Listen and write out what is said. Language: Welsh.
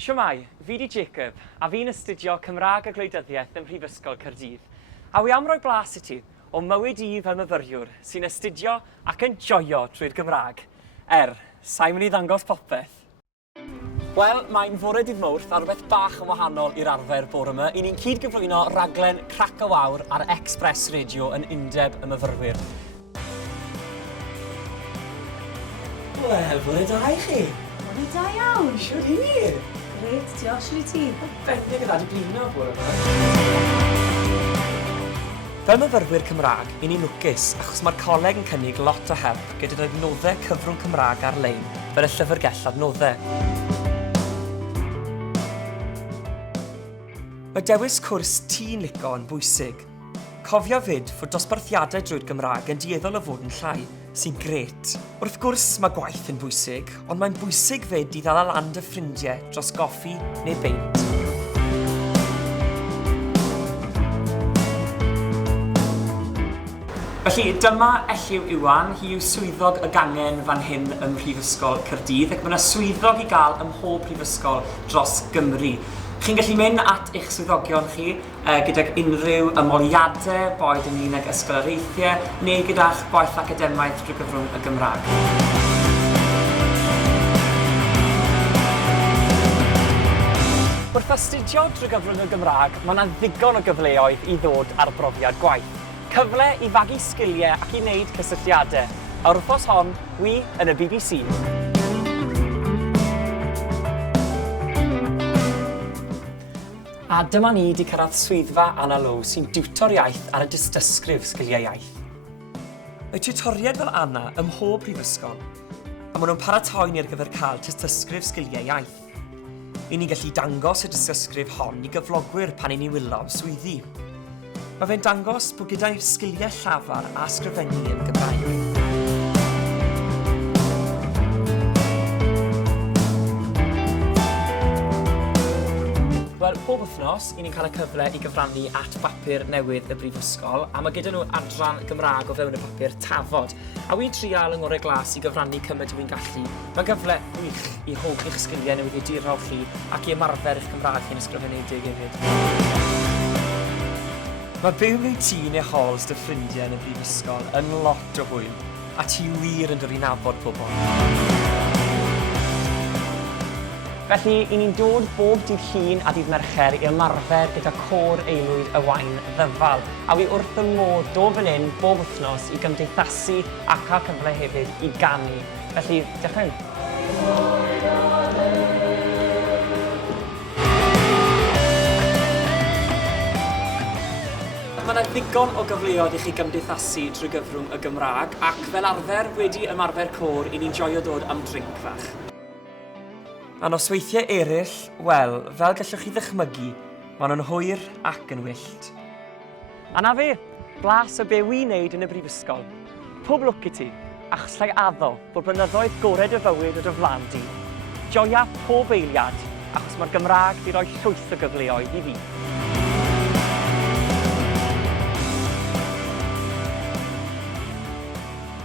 Siwmai, fi di Jacob, a fi'n astudio Cymraeg a Gwleidyddiaeth ym Mhrifysgol Caerdydd. A wi am roi blas i ti o mywyd i fel myfyriwr sy'n astudio ac yn joio trwy'r Gymraeg. Sa'n mynd i ddangos popeth. Wel, mae'n fore dydd Mawrth a rhywbeth bach yn wahanol i'r arfer bore yma. I ni'n cyd-gyflwyno raglen Crac a Wawr ar Express Radio yn Undeb y Myfyrwyr. Wel, fore da i chi. Fore da iawn. Siwr i ni. Gret, diolch i ti. Bendig gyda di blino bore yma. Fel myfyrwyr Cymraeg, i ni'n lwcus achos mae'r coleg yn cynnig lot o help gyda'r adnoddau cyfrwng Cymraeg ar-lein fel y llyfrgell adnoddau. Mae dewis cwrs ti'n lico yn bwysig. Cofio fyd fod dosbarthiadau drwy'r Gymraeg yn dueddol o fod yn llai, sy'n gret. Wrth gwrs mae gwaith yn bwysig, ond mae'n bwysig fyd i ddal lan dy ffrindiau dros goffi neu beint. Felly, dyma Elliw Iwan, hi yw swyddog y gangen fan hyn ym Mhrifysgol Caerdydd, ac mae yna swyddog i gael ym mhob prifysgol dros Gymru. Chi'n gallu mynd at eich swyddogion chi gydag unrhyw ymoliadau, boed yn un ag ysgoloriaethau, neu gyda'ch gwaith academaeth drwy gyfrwng y Gymraeg. Wrth astudio drwy gyfrwng y Gymraeg, mae yna ddigon o gyfleoedd i ddod ar brofiad gwaith. Cyfle i fagu sgiliau ac i wneud cysylltiadau. A'r wrthos hon, wi yn y BBC. A dyma ni wedi cyrraedd swyddfa Anna Low sy'n diwtor iaith ar y dystysgrif sgiliau iaith. Mae tiwtoriaid fel Anna ym mhob prifysgol, a maen nhw'n paratoi ni ar gyfer cael dystysgrif sgiliau iaith. I ni'n gallu dangos y dystysgrif hon i gyflogwyr pan i ni wylo am swyddi. Mae fe'n dangos bod gyda'r sgiliau llafar a ysgrifennu yn Gymraeg. Wel, bob wythnos, i ni'n cael y cyfle i gyfrannu at bapur newydd y brifysgol, a mae gyda nhw adran Gymraeg o fewn y bapur tafod. A wi'n trial yng ngorau glas i gyfrannu cymaint o fi'n gallu. Mae'n gyfle wych i hoff eich sgiliau newyddiadurol chi ac i ymarfer eich Gymraeg chi'n ysgrifenedig hefyd. Mae byw mewn tŷ neu halls dy ffrindiau yn y brifysgol yn lot o hwyl, a ti wir yn dod i nabod pobl. Felly, i ni'n dod bob dydd Llun a dydd Mercher i ymarfer gyda côr aelwyd y wain ddyfal. A wi wrth y modd dod fan hyn bob wythnos i gymdeithasu ac cael cyfle hefyd i ganu. Felly, diolch yn. Mae yna ddigon o gyfleoedd i chi gymdeithasu drwy gyfrwng y Gymraeg ac fel arfer wedi ymarfer côr i ni'n joio dod am drinc fach. A nosweithiau eraill, wel, fel gallwch chi ddychmygu, maen nhw'n hwyr ac yn wyllt. A na fe, Blas o be wi'n neud yn y brifysgol. Pob lwc i ti, achos llai addo bod blynyddoedd gored y fywyd o dy flan di. Joia pob eiliad, achos mae'r Gymraeg di roi llwyth o gyfleoedd i fi.